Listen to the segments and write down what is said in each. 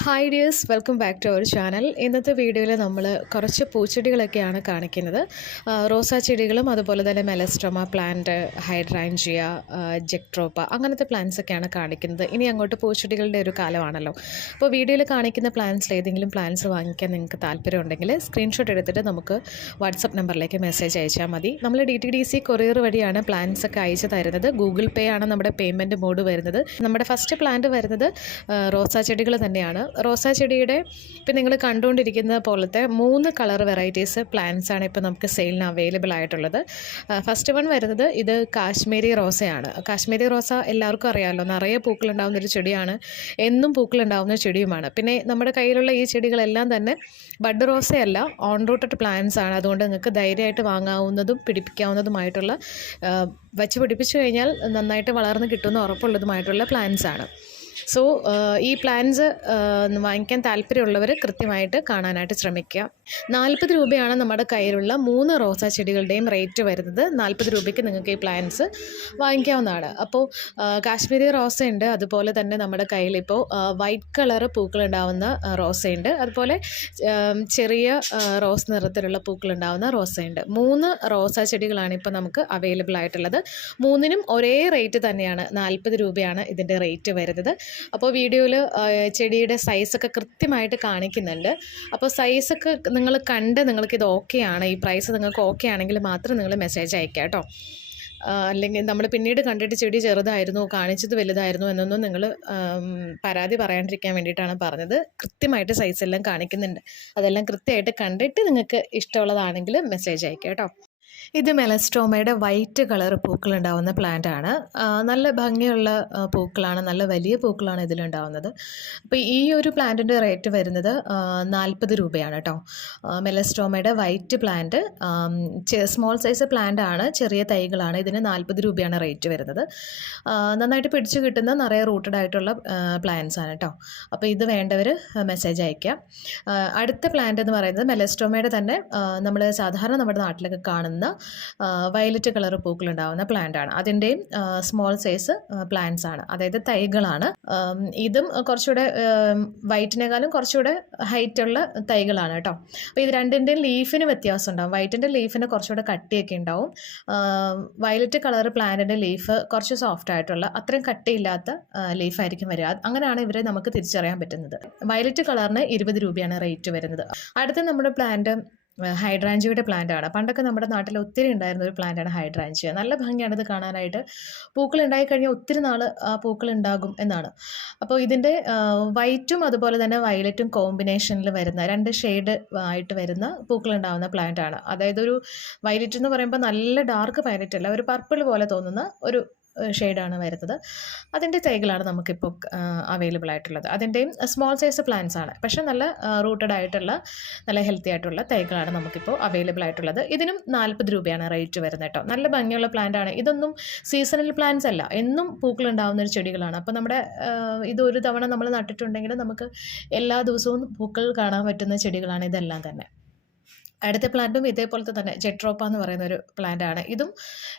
Hi dears, welcome back to our channel. ഇന്നത്തെ വീഡിയോയിൽ നമ്മൾ കുറച്ച് പൂച്ചെടികളൊക്കെയാണ് കാണിക്കുന്നത്. റോസാ ചെടികളും അതുപോലെ തന്നെ മെലസ്ട്രോമ പ്ലാന്റ്, ഹൈഡ്രാഞ്ചിയ, ജെക്ട്രോപ്പ അങ്ങനത്തെ പ്ലാന്റ്സൊക്കെയാണ് കാണിക്കുന്നത്. ഇനി അങ്ങോട്ട് പൂച്ചെടികളുടെ ഒരു കാലമാണല്ലോ. അപ്പോൾ വീഡിയോയിൽ കാണിക്കുന്ന പ്ലാന്റ്സിൽ ഏതെങ്കിലും പ്ലാന്റ്സ് വാങ്ങിക്കാൻ നിങ്ങൾക്ക് താല്പര്യമുണ്ടെങ്കിൽ സ്ക്രീൻഷോട്ട് എടുത്തിട്ട് നമുക്ക് വാട്സപ്പ് നമ്പറിലേക്ക് മെസ്സേജ് അയച്ചാൽ മതി. നമ്മൾ DTDC കൊറിയർ വഴിയാണ് പ്ലാന്റ്സ് ഒക്കെ അയച്ചു തരുന്നത്. ഗൂഗിൾ പേ ആണ് നമ്മുടെ പേയ്മെൻറ്റ് മോഡ് വരുന്നത്. നമ്മുടെ ഫസ്റ്റ് പ്ലാന്റ് വരുന്നത് റോസാ ചെടികൾ തന്നെയാണ്. റോസാ ചെടിയുടെ ഇപ്പം നിങ്ങൾ കണ്ടുകൊണ്ടിരിക്കുന്ന പോലത്തെ 3 കളർ വെറൈറ്റീസ് പ്ലാന്റ്സാണ് ഇപ്പോൾ നമുക്ക് സെയിലിന് അവൈലബിൾ ആയിട്ടുള്ളത്. ഫസ്റ്റ് വൺ വരുന്നത് ഇത് കാശ്മീരി റോസയാണ്. കാശ്മീരി റോസ എല്ലാവർക്കും അറിയാമല്ലോ, നിറയെ പൂക്കളുണ്ടാകുന്നൊരു ചെടിയാണ്, എന്നും പൂക്കളുണ്ടാകുന്ന ചെടിയുമാണ്. പിന്നെ നമ്മുടെ കയ്യിലുള്ള ഈ ചെടികളെല്ലാം തന്നെ ബഡ് റോസയല്ല, ഓൺ റൂട്ടഡ് പ്ലാന്റ്സ് ആണ്. അതുകൊണ്ട് നിങ്ങൾക്ക് ധൈര്യമായിട്ട് വാങ്ങാവുന്നതും പിടിപ്പിക്കാവുന്നതുമായിട്ടുള്ള, വച്ച് പിടിപ്പിച്ചു കഴിഞ്ഞാൽ നന്നായിട്ട് വളർന്ന് കിട്ടുമെന്ന് ഉറപ്പുള്ളതുമായിട്ടുള്ള പ്ലാന്റ്സ് ആണ്. സോ ഈ പ്ലാന്റ്സ് വാങ്ങിക്കാൻ താല്പര്യമുള്ളവർ കൃത്യമായിട്ട് കാണാനായിട്ട് ശ്രമിക്കുക. 40 രൂപയാണ് നമ്മുടെ കയ്യിലുള്ള 3 റോസാ ചെടികളുടെയും റേറ്റ് വരുന്നത്. 40 രൂപയ്ക്ക് നിങ്ങൾക്ക് ഈ പ്ലാന്റ്സ് വാങ്ങിക്കാവുന്നതാണ്. അപ്പോൾ കാശ്മീരി റോസയുണ്ട്, അതുപോലെ തന്നെ നമ്മുടെ കയ്യിലിപ്പോൾ വൈറ്റ് കളർ പൂക്കളുണ്ടാവുന്ന റോസയുണ്ട്, അതുപോലെ ചെറിയ റോസ് നിറത്തിലുള്ള പൂക്കളുണ്ടാവുന്ന റോസയുണ്ട്. 3 റോസാ ചെടികളാണ് ഇപ്പോൾ നമുക്ക് അവൈലബിൾ ആയിട്ടുള്ളത്. 3നും ഒരേ റേറ്റ് തന്നെയാണ്, 40 രൂപയാണ് ഇതിൻ്റെ റേറ്റ് വരുന്നത്. അപ്പോൾ വീഡിയോയിൽ ചെടിയുടെ സൈസൊക്കെ കൃത്യമായിട്ട് കാണിക്കുന്നുണ്ട്. അപ്പോൾ സൈസൊക്കെ നിങ്ങൾ കണ്ട് നിങ്ങൾക്കിത് ഓക്കെയാണ്, ഈ പ്രൈസ് നിങ്ങൾക്ക് ഓക്കെ ആണെങ്കിൽ മാത്രം നിങ്ങൾ മെസ്സേജ് അയക്കുക കേട്ടോ. അല്ലെങ്കിൽ നമ്മൾ പിന്നീട് കണ്ടിട്ട് ചെടി ചെറുതായിരുന്നു, കാണിച്ചത് വലുതായിരുന്നു എന്നൊന്നും നിങ്ങൾ പരാതി പറയാണ്ടിരിക്കാൻ വേണ്ടിയിട്ടാണ് പറഞ്ഞത്. കൃത്യമായിട്ട് സൈസെല്ലാം കാണിക്കുന്നുണ്ട്. അതെല്ലാം കൃത്യമായിട്ട് കണ്ടിട്ട് നിങ്ങൾക്ക് ഇഷ്ടമുള്ളതാണെങ്കിൽ മെസ്സേജ് അയക്കുക കേട്ടോ. ഇത് മെലസ്ട്രോമയുടെ വൈറ്റ് കളർ പൂക്കളുണ്ടാവുന്ന പ്ലാന്റ് ആണ്. നല്ല ഭംഗിയുള്ള പൂക്കളാണ്, നല്ല വലിയ പൂക്കളാണ് ഇതിലുണ്ടാവുന്നത്. അപ്പോൾ ഈ ഒരു പ്ലാന്റിൻ്റെ റേറ്റ് വരുന്നത് 40 രൂപയാണ് കേട്ടോ. മെലസ്ട്രോമയുടെ white plant small size plant ആണ്, ചെറിയ തൈകളാണ്. ഇതിന് 40 രൂപയാണ് റേറ്റ് വരുന്നത്. നന്നായിട്ട് പിടിച്ചു കിട്ടുന്ന നിറയെ റൂട്ടഡ് ആയിട്ടുള്ള പ്ലാന്റ്സ് ആണ് കേട്ടോ. അപ്പോൾ ഇത് വേണ്ടവർ മെസ്സേജ് അയയ്ക്കാം. അടുത്ത പ്ലാന്റ് എന്ന് പറയുന്നത് മെലസ്ട്രോമയുടെ തന്നെ നമ്മൾ സാധാരണ നമ്മുടെ നാട്ടിലൊക്കെ കാണുന്ന വയലറ്റ് കളർ പൂക്കളുണ്ടാവുന്ന പ്ലാന്റ് ആണ്. അതിൻ്റെയും സ്മോൾ സൈസ് പ്ലാന്റ്സ് ആണ്, അതായത് തൈകളാണ്. ഇതും കുറച്ചുകൂടെ വൈറ്റിനേക്കാളും കുറച്ചുകൂടെ ഹൈറ്റുള്ള തൈകളാണ് കേട്ടോ. അപ്പോൾ ഇത് രണ്ടിൻ്റെയും ലീഫിന് വ്യത്യാസം ഉണ്ടാവും. വൈറ്റിൻ്റെ ലീഫിന് കുറച്ചുകൂടെ കട്ടിയൊക്കെ ഉണ്ടാവും. വയലറ്റ് കളർ പ്ലാന്റിൻ്റെ ലീഫ് കുറച്ച് സോഫ്റ്റ് ആയിട്ടുള്ള, അത്രയും കട്ടിയില്ലാത്ത ലീഫായിരിക്കും വരിക. അങ്ങനെയാണ് ഇവരെ നമുക്ക് തിരിച്ചറിയാൻ പറ്റുന്നത്. വയലറ്റ് കളറിന് 20 രൂപയാണ് റേറ്റ് വരുന്നത്. അടുത്ത നമ്മുടെ പ്ലാന്റ് ഹൈഡ്രാഞ്ചിയുടെ പ്ലാന്റ് ആണ്. പണ്ടൊക്കെ നമ്മുടെ നാട്ടിൽ ഒത്തിരി ഉണ്ടായിരുന്ന ഒരു പ്ലാന്റാണ് ഹൈഡ്രാഞ്ചിയ. നല്ല ഭംഗിയാണ് ഇത് കാണാനായിട്ട്. പൂക്കൾ ഉണ്ടായിക്കഴിഞ്ഞാൽ ഒത്തിരി നാൾ ആ പൂക്കൾ ഉണ്ടാകും എന്നാണ്. അപ്പോൾ ഇതിൻ്റെ വൈറ്റും അതുപോലെ തന്നെ വയലറ്റും കോമ്പിനേഷനിൽ വരുന്ന 2 ഷെയ്ഡ് ആയിട്ട് വരുന്ന പൂക്കൾ ഉണ്ടാകുന്ന പ്ലാന്റ് ആണ്. അതായത് ഒരു വയലറ്റ് എന്ന് പറയുമ്പോൾ നല്ല ഡാർക്ക് വയലറ്റ് അല്ല, ഒരു പർപ്പിൾ പോലെ തോന്നുന്ന ഒരു ഷെയ്ഡാണ് വരുന്നത്. അതിൻ്റെ തൈകളാണ് നമുക്കിപ്പോൾ അവൈലബിൾ ആയിട്ടുള്ളത്. അതിൻ്റെയും സ്മോൾ സൈസ് പ്ലാന്റ്സ് ആണ്, പക്ഷേ നല്ല റൂട്ടഡ് ആയിട്ടുള്ള നല്ല ഹെൽത്തി ആയിട്ടുള്ള തൈകളാണ് നമുക്കിപ്പോൾ അവൈലബിൾ ആയിട്ടുള്ളത്. ഇതിനും 40 രൂപയാണ് റേറ്റ് വരുന്നത് കേട്ടോ. നല്ല ഭംഗിയുള്ള പ്ലാന്റ് ആണ്. ഇതൊന്നും സീസണൽ പ്ലാന്റ്സ് അല്ല, എന്നും പൂക്കളുണ്ടാകുന്ന ഒരു ചെടികളാണ്. അപ്പോൾ നമ്മുടെ ഇതൊരു തവണ നമ്മൾ നട്ടിട്ടുണ്ടെങ്കിൽ നമുക്ക് എല്ലാ ദിവസവും പൂക്കൾ കാണാൻ പറ്റുന്ന ചെടികളാണ് ഇതെല്ലാം തന്നെ. അടുത്ത പ്ലാന്റും ഇതേപോലത്തെ തന്നെ ജെട്രോപ്പ എന്ന് പറയുന്ന ഒരു പ്ലാന്റ് ആണ്. ഇതും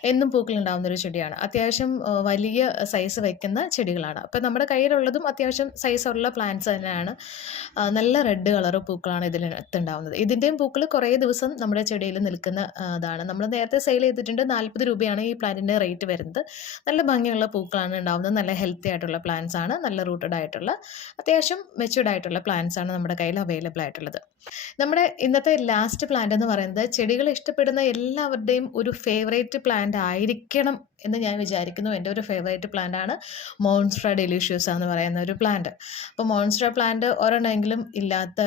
എന്നും പൂക്കളുണ്ടാകുന്ന ഒരു ചെടിയാണ്. അത്യാവശ്യം വലിയ സൈസ് വയ്ക്കുന്ന ചെടികളാണ്. അപ്പോൾ നമ്മുടെ കയ്യിലുള്ളതും അത്യാവശ്യം സൈസുള്ള പ്ലാന്റ്സ് തന്നെയാണ്. നല്ല റെഡ് കളർ പൂക്കളാണ് ഇതിനകത്തുണ്ടാവുന്നത്. ഇതിൻ്റെയും പൂക്കൾ കുറേ ദിവസം നമ്മുടെ ചെടിയിൽ നിൽക്കുന്ന ഇതാണ്. നമ്മൾ നേരത്തെ സെയിൽ ചെയ്തിട്ടുണ്ട്. 40 രൂപയാണ് ഈ പ്ലാന്റിൻ്റെ റേറ്റ് വരുന്നത്. നല്ല ഭംഗിയുള്ള പൂക്കളാണ് ഉണ്ടാവുന്നത്. നല്ല ഹെൽത്തി ആയിട്ടുള്ള പ്ലാന്റ്സ് ആണ്, നല്ല റൂട്ടഡ് ആയിട്ടുള്ള അത്യാവശ്യം മെച്യൂർഡ് ആയിട്ടുള്ള പ്ലാന്റ്സ് ആണ് നമ്മുടെ കയ്യിൽ അവൈലബിൾ ആയിട്ടുള്ളത്. നമ്മുടെ ഇന്നത്തെ ലാസ്റ്റ് പ്ലാന്റ് എന്ന് പറയുന്നത് ചെടികൾ ഇഷ്ടപ്പെടുന്ന എല്ലാവരുടെയും ഒരു ഫേവറേറ്റ് പ്ലാന്റ് ആയിരിക്കണം എന്ന് ഞാൻ വിചാരിക്കുന്നു. എൻ്റെ ഒരു ഫേവറേറ്റ് പ്ലാന്റ് ആണ് മോൺസ്ട്ര ഡെലിഷ്യൂസ എന്ന് പറയുന്ന ഒരു പ്ലാന്റ്. അപ്പോൾ മോൺസ്ട്ര പ്ലാന്റ് ഒരെണ്ണമെങ്കിലും ഇല്ലാത്ത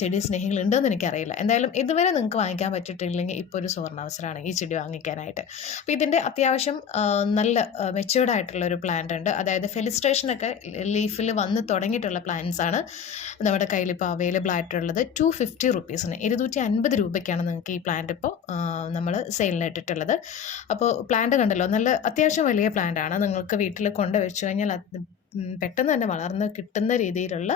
ചെടി സ്നേഹികളുണ്ടെന്ന് എനിക്കറിയില്ല. എന്തായാലും ഇതുവരെ നിങ്ങൾക്ക് വാങ്ങിക്കാൻ പറ്റിയിട്ടില്ലെങ്കിൽ ഇപ്പോൾ ഒരു സുവർണാവസരമാണ് ഈ ചെടി വാങ്ങിക്കാനായിട്ട്. അപ്പോൾ ഇതിൻ്റെ അത്യാവശ്യം നല്ല മെച്യൂർഡ് ആയിട്ടുള്ള ഒരു പ്ലാന്റ് ഉണ്ട്. അതായത് ഫെലിസ്ട്രേഷനൊക്കെ ലീഫിൽ വന്ന് തുടങ്ങിയിട്ടുള്ള പ്ലാന്റ്സ് ആണ് നമ്മുടെ കയ്യിൽ ഇപ്പോൾ അവൈലബിൾ ആയിട്ടുള്ളത്. 250 റുപ്പീസിന് 250 രൂപയ്ക്കാണ് നിങ്ങൾക്ക് ഈ പ്ലാന്റ് ഇപ്പോൾ നമ്മൾ സെയിലിന് ഇട്ടിട്ടുള്ളത്. അപ്പോൾ പ്ലാന്റ് കണ്ടല്ലോ, നല്ല അത്യാവശ്യം വലിയ പ്ലാന്റ് ആണ്. നിങ്ങൾക്ക് വീട്ടിൽ കൊണ്ടുവച്ചു കഴിഞ്ഞാൽ പെട്ടെന്ന് തന്നെ വളർന്ന് കിട്ടുന്ന രീതിയിലുള്ള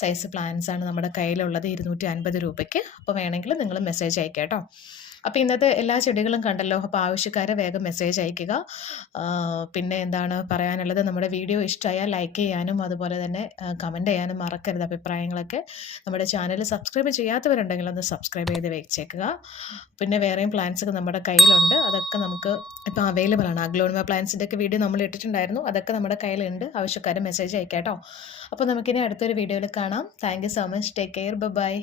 സൈസ് പ്ലാന്റ്സ് ആണ് നമ്മുടെ കയ്യിലുള്ളത് 250 രൂപയ്ക്ക്. അപ്പോൾ വേണമെങ്കിൽ നിങ്ങൾ മെസ്സേജ് അയക്കാം കേട്ടോ. അപ്പോൾ ഇന്നത്തെ എല്ലാ ചെടികളും കണ്ടല്ലോ. അപ്പോൾ ആവശ്യക്കാർ വേഗം മെസ്സേജ് അയയ്ക്കുക. പിന്നെ എന്താണ് പറയാനുള്ളത്, നമ്മുടെ വീഡിയോ ഇഷ്ടമായാൽ ലൈക്ക് ചെയ്യാനും അതുപോലെ തന്നെ കമൻറ്റ് ചെയ്യാനും മറക്കരുത് അഭിപ്രായങ്ങളൊക്കെ. നമ്മുടെ ചാനൽ സബ്സ്ക്രൈബ് ചെയ്യാത്തവരുണ്ടെങ്കിൽ ഒന്ന് സബ്സ്ക്രൈബ് ചെയ്ത് വെച്ചേക്കുക. പിന്നെ വേറെയും പ്ലാന്റ്സ് ഒക്കെ നമ്മുടെ കയ്യിലുണ്ട്. അതൊക്കെ നമുക്ക് ഇപ്പോൾ അവൈലബിൾ ആണ്. അഗ്ലോണിമ പ്ലാന്റ്സിൻ്റെ ഒക്കെ വീഡിയോ നമ്മൾ ഇട്ടിട്ടുണ്ടായിരുന്നു. അതൊക്കെ നമ്മുടെ കയ്യിലുണ്ട്. ആവശ്യക്കാർ മെസ്സേജ് അയക്കാം കേട്ടോ. അപ്പോൾ നമുക്കിനി അടുത്തൊരു വീഡിയോയിൽ കാണാം. Thank you so much. Take care. By.